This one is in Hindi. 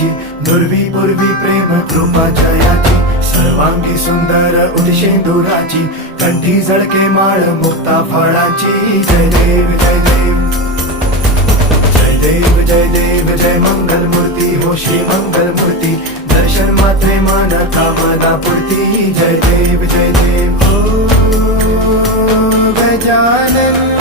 जयाची, दुर्वी पूर्वी प्रेम कृपा जयाची, सर्वांगी सुंदर उदिशेंदुराची, कंठी झळके माळ मुक्ता फळाची. जय देव जय देव जय देव जय देव जय मंगल मूर्ती हो श्री मंगल मूर्ती, दर्शन मात्रे मन कामना पूर्ती. जय देव हो गजानन